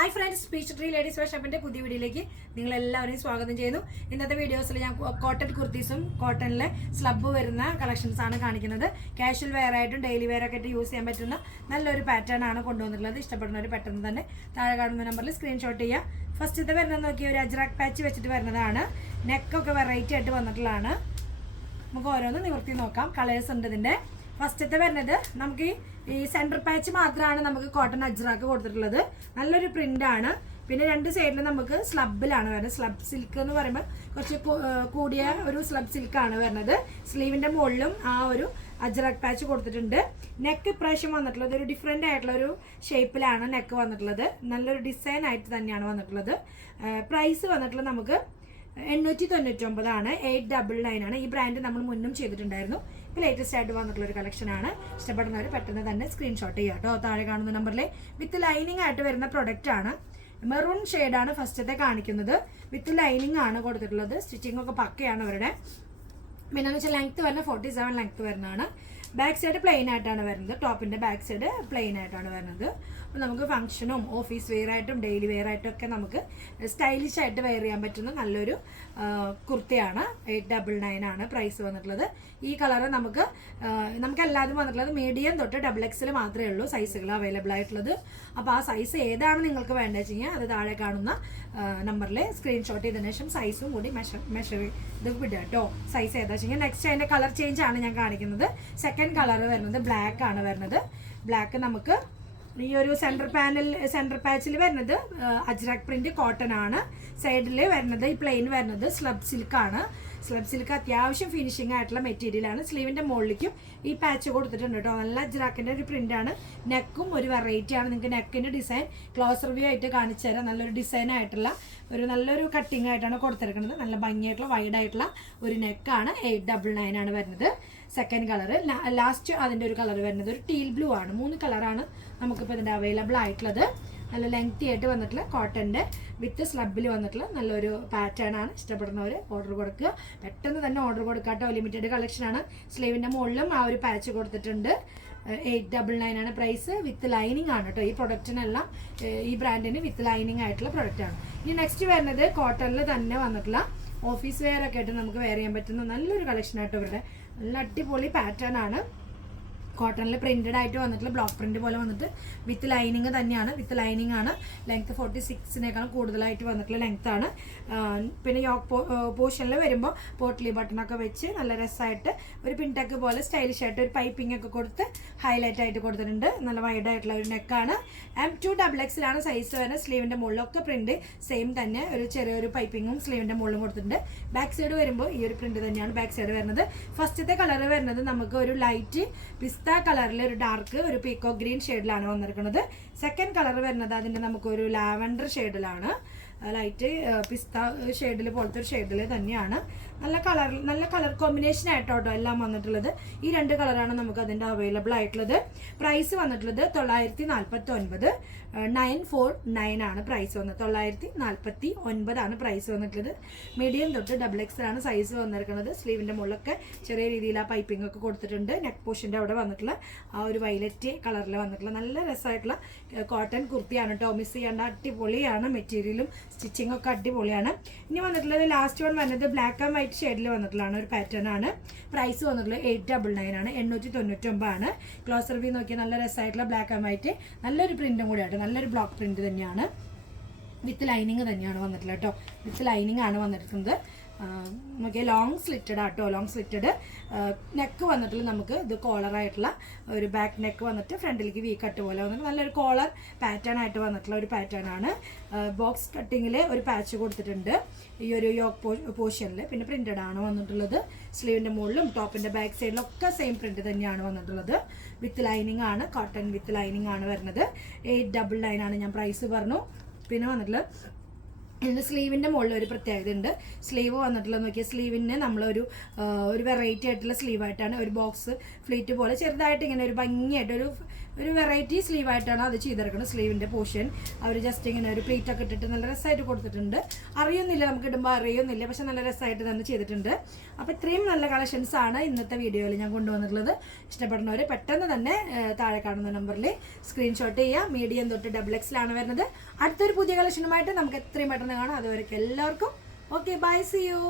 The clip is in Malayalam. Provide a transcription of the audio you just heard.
Hi friends, Peach Tree Ladies Wear ഷോപ്പിന്റെ പുതിയ വീഡിയോയിലേക്ക് നിങ്ങളെല്ലാവരെയും സ്വാഗതം ചെയ്യുന്നു. ഇന്നത്തെ വീഡിയോസിൽ ഞാൻ കോട്ടൺ കുർത്തീസും കോട്ടണിലെ സ്ലബ് വരുന്ന കളക്ഷൻസ് ആണ് കാണിക്കുന്നത്. കാഷ്വൽ വെയർ ആയിട്ടും ഡെയിലി വെയർ ഒക്കെ ആയിട്ട് യൂസ് ചെയ്യാൻ പറ്റുന്ന നല്ലൊരു പാറ്റേൺ ആണ് കൊണ്ടുവന്നിട്ടുള്ളത്. ഇഷ്ടപ്പെടുന്നവർ പെട്ടെന്ന് തന്നെ താഴെ കാണുന്ന നമ്പറിൽ സ്ക്രീൻഷോട്ട് ചെയ്യുക. ഫസ്റ്റത്തെ വരുന്നത് നോക്കി ഒരു അജ്രാക്ക് പാച്ച് വെച്ചിട്ട് വരുന്നതാണ്. നെക്കൊക്കെ വെറൈറ്റി ആയിട്ട് വന്നിട്ടുള്ളതാണ്. നമുക്ക് ഓരോന്ന് നിവർത്തി നോക്കാം. കളേഴ്സ് ഉണ്ട് ഇതിൻ്റെ. ഫസ്റ്റത്തെ വരുന്നത് നമുക്ക് ഈ സെൻറ്റർ പാച്ച് മാത്രമാണ് നമുക്ക് കോട്ടൺ അജ്രാക്ക് കൊടുത്തിട്ടുള്ളത്. നല്ലൊരു പ്രിന്റ് ആണ്. പിന്നെ രണ്ട് സൈഡിലും നമുക്ക് സ്ലബിലാണ് വരുന്നത്. സ്ലബ് സിൽക്ക് എന്ന് പറയുമ്പോൾ കുറച്ച് കൂടിയ ഒരു സ്ലബ് സിൽക്കാണ് വരുന്നത്. സ്ലീവിൻ്റെ മുകളിലും ആ ഒരു അജ്രാക്ക് പാച്ച് കൊടുത്തിട്ടുണ്ട്. നെക്ക് ഇപ്രാവശ്യം വന്നിട്ടുള്ളത് ഒരു ഡിഫറെൻ്റ് ആയിട്ടുള്ള ഒരു ഷേപ്പിലാണ് നെക്ക് വന്നിട്ടുള്ളത്. നല്ലൊരു ഡിസൈൻ ആയിട്ട് തന്നെയാണ് വന്നിട്ടുള്ളത്. പ്രൈസ് വന്നിട്ടുള്ളത് നമുക്ക് 899 ആണ്. 899 ആണ്. ഈ ബ്രാൻഡ് നമ്മൾ മുന്നും ചെയ്തിട്ടുണ്ടായിരുന്നു. ഇപ്പോൾ ലേറ്റസ്റ്റ് ആയിട്ട് വന്നിട്ടുള്ള ഒരു കളക്ഷനാണ്. ഇഷ്ടപ്പെടുന്നവർ പെട്ടെന്ന് തന്നെ സ്ക്രീൻഷോട്ട് ചെയ്യുക കേട്ടോ. താഴെ കാണുന്ന നമ്പറിൽ വിത്ത് ലൈനിങ് ആയിട്ട് വരുന്ന പ്രൊഡക്റ്റ് ആണ്. മെറൂൺ ഷെയ്ഡാണ് ഫസ്റ്റത്തെ കാണിക്കുന്നത്. വിത്ത് ലൈനിങ് ആണ് കൊടുത്തിട്ടുള്ളത്. സ്റ്റിച്ചിങ് ഒക്കെ പക്കയാണ് അവരുടെ. പിന്നെ എന്ന് വെച്ചാൽ ലെങ്ത്ത് വരുന്ന 47 ലെങ്ത്ത് വരുന്നതാണ്. ബാക്ക് സൈഡ് പ്ലെയിൻ ആയിട്ടാണ് വരുന്നത്. ടോപ്പിൻ്റെ ബാക്ക് സൈഡ് പ്ലെയിൻ ആയിട്ടാണ് വരുന്നത്. അപ്പോൾ നമുക്ക് ഫംഗ്ഷനും ഓഫീസ് വെയർ ആയിട്ടും ഡെയിലി വെയർ ആയിട്ടും ഒക്കെ നമുക്ക് സ്റ്റൈലിഷ് ആയിട്ട് വെയർ ചെയ്യാൻ പറ്റുന്ന നല്ലൊരു കുർത്തിയാണ്. 899 ആണ് പ്രൈസ് വന്നിട്ടുള്ളത്. ഈ കളറ് നമുക്ക് എല്ലാതും വന്നിട്ടുള്ളത് മീഡിയം തൊട്ട് XXL മാത്രമേ ഉള്ളൂ സൈസുകൾ അവൈലബിൾ ആയിട്ടുള്ളത്. അപ്പോൾ ആ സൈസ് ഏതാണ് നിങ്ങൾക്ക് വേണ്ടത് വെച്ച് കഴിഞ്ഞാൽ അത് താഴെ കാണുന്ന നമ്പറിൽ സ്ക്രീൻഷോട്ട് ചെയ്തതിനു ശേഷം സൈസും കൂടി മെഷർ ഇത് വിടുക കേട്ടോ. സൈസ് ഏതാ വെച്ച് കഴിഞ്ഞാൽ നെക്സ്റ്റ് അതിൻ്റെ കളർ ചേഞ്ച് ആണ് ഞാൻ കാണിക്കുന്നത്. സെക്കൻഡ് കളർ വരുന്നത് ബ്ലാക്ക് ആണ് വരുന്നത്. ബ്ലാക്ക് നമുക്ക് ഈ ഒരു സെൻറ്റർ പാച്ചിൽ വരുന്നത് അജ്രാക്ക് പ്രിന്റ് കോട്ടൺ ആണ്. സൈഡിൽ വരുന്നത് ഈ പ്ലെയിൻ വരുന്നത് സ്ലബ് സിൽക്കാണ്. സ്ലബ് സിൽക്ക് അത്യാവശ്യം ഫിനിഷിംഗ് ആയിട്ടുള്ള മെറ്റീരിയലാണ്. സ്ലീവിൻ്റെ മുകളിലേക്കും ഈ പാച്ച് കൊടുത്തിട്ടുണ്ട് കേട്ടോ. നല്ല അജ്രാക്കിൻ്റെ ഒരു പ്രിൻ്റാണ്. നെക്കും ഒരു വെറൈറ്റി ആണ്. നിങ്ങൾക്ക് നെക്കിൻ്റെ ഡിസൈൻ ക്ലോസ് റിവ്യൂ ആയിട്ട് കാണിച്ചു തരാം. നല്ലൊരു ഡിസൈൻ ആയിട്ടുള്ള നല്ലൊരു കട്ടിങ് ആയിട്ടാണ് കൊടുത്തിരിക്കുന്നത്. നല്ല ഭംഗിയായിട്ടുള്ള വൈഡ് ആയിട്ടുള്ള ഒരു നെക്കാണ്. 899 ആണ് വരുന്നത്. സെക്കൻഡ് കളർ ലാസ്റ്റ് അതിൻ്റെ ഒരു കളർ വരുന്നത് ഒരു ടീൽ ബ്ലൂ ആണ്. 3 കളറാണ് നമുക്കിപ്പോൾ ഇതിൻ്റെ അവൈലബിൾ ആയിട്ടുള്ളത്. നല്ല ലെങ്തി ആയിട്ട് വന്നിട്ടുള്ള കോട്ടൻ്റെ വിത്ത് സ്ലബിൽ വന്നിട്ടുള്ള നല്ലൊരു പാറ്റേൺ ആണ്. ഇഷ്ടപ്പെടുന്നവർ ഓർഡർ കൊടുക്കുക. പെട്ടെന്ന് തന്നെ ഓർഡർ കൊടുക്കുക കേട്ടോ. ലിമിറ്റഡ് കളക്ഷനാണ്. സ്ലീവിൻ്റെ മുകളിലും ആ ഒരു പാച്ച് കൊടുത്തിട്ടുണ്ട്. 899 ആണ് പ്രൈസ്. വിത്ത് ലൈനിങ് ആണ് കേട്ടോ. ഈ പ്രൊഡക്റ്റിനെല്ലാം ഈ ബ്രാൻഡിന് വിത്ത് ലൈനിങ് ആയിട്ടുള്ള പ്രൊഡക്റ്റാണ്. ഇനി നെക്സ്റ്റ് വരുന്നത് കോട്ടണിൽ തന്നെ വന്നിട്ടുള്ള ഓഫീസ് വെയർ ഒക്കെ ആയിട്ട് നമുക്ക് വെയർ ചെയ്യാൻ പറ്റുന്ന നല്ലൊരു കളക്ഷൻ ആയിട്ട് ഇവരുടെ നല്ല അടിപൊളി പാറ്റേൺ ആണ്. കോട്ടണിൽ പ്രിന്റഡ് ആയിട്ട് വന്നിട്ടുള്ള ബ്ലോക്ക് പ്രിന്റ് പോലെ വന്നിട്ട് വിത്ത് ലൈനിങ് തന്നെയാണ്. വിത്ത് ലൈനിങ് ആണ്. ലെങ്ത് 46നേക്കാളും കൂടുതലായിട്ട് വന്നിട്ടുള്ള ലെങ്ത് ആണ്. പിന്നെ യോക്ക് പോർഷനിൽ വരുമ്പോൾ പോട്ട്ലി ബട്ടണൊക്കെ വെച്ച് നല്ല രസമായിട്ട് ഒരു പിൻടക്ക് പോലെ സ്റ്റൈലിഷ് ആയിട്ട് ഒരു പൈപ്പിംഗ് ഒക്കെ കൊടുത്ത് ഹൈലൈറ്റ് ആയിട്ട് കൊടുത്തിട്ടുണ്ട്. നല്ല വൈഡ് ആയിട്ടുള്ള ഒരു നെക്കാണ്. M2XX ആണ് സൈസ് വരുന്നത്. സ്ലീവിൻ്റെ മുകളിലൊക്കെ പ്രിന്റ് സെയിം തന്നെ. ഒരു ചെറിയൊരു പൈപ്പിങ്ങും സ്ലീവിൻ്റെ മുകളിലും കൊടുത്തിട്ടുണ്ട്. ബാക്ക് സൈഡ് വരുമ്പോൾ ഈ ഒരു പ്രിന്റ് തന്നെയാണ് ബാക്ക് സൈഡ് വരുന്നത്. ഫസ്റ്റത്തെ കളർ വരുന്നത് നമുക്ക് ഒരു ലൈറ്റ് പിസ്ത കളറിൽ ഒരു ഡാർക്ക് ഒരു പീക്കോ ഗ്രീൻ ഷെയ്ഡിലാണ് വന്നിരിക്കുന്നത്. സെക്കൻഡ് കളർ വരുന്നത് അതിൻ്റെ നമുക്കൊരു ലാവൻഡർ ഷെയ്ഡിലാണ്. ലൈറ്റ് പിസ്ത ഷെയ്ഡിൽ പോലത്തെ ഒരു ഷെയ്ഡിൽ തന്നെയാണ്. നല്ല കളർ കോമ്പിനേഷൻ ആയിട്ടോ എല്ലാം വന്നിട്ടുള്ളത്. ഈ 2 കളറാണ് നമുക്ക് അതിൻ്റെ അവൈലബിൾ ആയിട്ടുള്ളത്. പ്രൈസ് വന്നിട്ടുള്ളത് 949. 949 ആണ് പ്രൈസ് വന്നത്. 949 ആണ് പ്രൈസ് വന്നിട്ടുള്ളത്. മീഡിയം തൊട്ട് XXL ആണ് സൈസ് വന്നിരിക്കുന്നത്. സ്ലീവിൻ്റെ മുകളിലൊക്കെ ചെറിയ രീതിയിൽ ആ പൈപ്പിംഗ് ഒക്കെ കൊടുത്തിട്ടുണ്ട്. നെക്ക് പോഷൻ്റെ അവിടെ വന്നിട്ടുള്ള ആ ഒരു വയലറ്റ് കളറിൽ വന്നിട്ടുള്ള നല്ല രസമായിട്ടുള്ള കോട്ടൺ കുർത്തിയാണ് കേട്ടോ. മിസ് ചെയ്യേണ്ട അടിപൊളിയാണ്. മെറ്റീരിയലും സ്റ്റിച്ചിങ് ഒക്കെ അടിപൊളിയാണ്. ഇനി വന്നിട്ടുള്ളത് ലാസ്റ്റ് വൺ വരുന്നത് ബ്ലാക്ക് ആൻഡ് വൈറ്റ് ഷെയ്ഡിൽ വന്നിട്ടുള്ളതാണ് ഒരു പാറ്റേൺ ആണ്. പ്രൈസ് വന്നിട്ടുള്ളത് 899 ആണ്. 899 ആണ്. ക്ലോസ് റിവ്യൂ നോക്കിയാൽ നല്ല രസമായിട്ടുള്ള ബ്ലാക്ക് ആൻഡ് വൈറ്റ് നല്ലൊരു പ്രിന്റും കൂടിയായിട്ട് നല്ലൊരു ബ്ലോക്ക് പ്രിന്റ് തന്നെയാണ്. വിത്ത് ലൈനിങ് തന്നെയാണ് വന്നിട്ടുള്ളത് കേട്ടോ. വിത്ത് ലൈനിങ് ആണ് വന്നിരിക്കുന്നത്. നോക്കിയാൽ ലോങ് സ്ലിറ്റഡ് ആട്ടോ. ലോങ് സ്ലിറ്റഡ് നെക്ക് വന്നിട്ടുള്ള നമുക്ക് ഇത് കോളറായിട്ടുള്ള ഒരു ബാക്ക് നെക്ക് വന്നിട്ട് ഫ്രണ്ടിലേക്ക് വി കട്ട് പോലെ വന്നിട്ട് നല്ലൊരു കോളർ പാറ്റേൺ ആയിട്ട് വന്നിട്ടുള്ള ഒരു പാറ്റേൺ ആണ്. ബോക്സ് കട്ടിങ്ങിൽ ഒരു പാച്ച് കൊടുത്തിട്ടുണ്ട് ഈ ഒരു യോക്ക് പോർഷനിൽ. പിന്നെ പ്രിന്റഡ് ആണ് വന്നിട്ടുള്ളത്. സ്ലീവിൻ്റെ മുകളിലും ടോപ്പിൻ്റെ ബാക്ക് സൈഡിലൊക്കെ സെയിം പ്രിന്റ് തന്നെയാണ് വന്നിട്ടുള്ളത്. വിത്ത് ലൈനിങ് ആണ്. കോട്ടൺ വിത്ത് ലൈനിങ് ആണ് വരുന്നത്. 899 ആണ് ഞാൻ പ്രൈസ് പറഞ്ഞു. പിന്നെ വന്നിട്ടുള്ള ഇതിൻ്റെ സ്ലീവിൻ്റെ മുകളിൽ ഒരു പ്രത്യേകത ഉണ്ട്. സ്ലീവ് വന്നിട്ടുള്ളത് നോക്കിയാൽ സ്ലീവിന് നമ്മളൊരു വെറൈറ്റി ആയിട്ടുള്ള സ്ലീവായിട്ടാണ് ഒരു ബോക്സ് ഫ്ലീറ്റ് പോലെ ചെറുതായിട്ട് ഇങ്ങനെ ഒരു ഭംഗിയായിട്ടൊരു ഒരു വെറൈറ്റി സ്ലീവായിട്ടാണ് അത് ചെയ്തെടുക്കുന്നത്. സ്ലീവിൻ്റെ പോർഷൻ അവർ ജസ്റ്റ് ഇങ്ങനെ ഒരു പ്ലീറ്റ് ഒക്കെ ഇട്ടിട്ട് നല്ല രസമായിട്ട് കൊടുത്തിട്ടുണ്ട്. അറിയുന്നില്ല, നമുക്ക് ഇടുമ്പോൾ അറിയുന്നില്ല, പക്ഷെ നല്ല രസമായിട്ട് തന്നെ ചെയ്തിട്ടുണ്ട്. അപ്പോൾ ഇത്രയും നല്ല കളക്ഷൻസ് ആണ് ഇന്നത്തെ വീഡിയോയിൽ ഞാൻ കൊണ്ടുവന്നിട്ടുള്ളത്. ഇഷ്ടപ്പെടുന്നവർ പെട്ടെന്ന് തന്നെ താഴെ കാണുന്ന നമ്പറിൽ സ്ക്രീൻഷോട്ട് ചെയ്യുക. മീഡിയം തൊട്ട് XXL ആണ് വരുന്നത്. അടുത്തൊരു പുതിയ കളക്ഷനുമായിട്ട് നമുക്ക് എത്രയും പെട്ടെന്ന് കാണാം. അതുവരെയ്ക്ക് എല്ലാവർക്കും ഓക്കെ, ബൈ, സീ യു.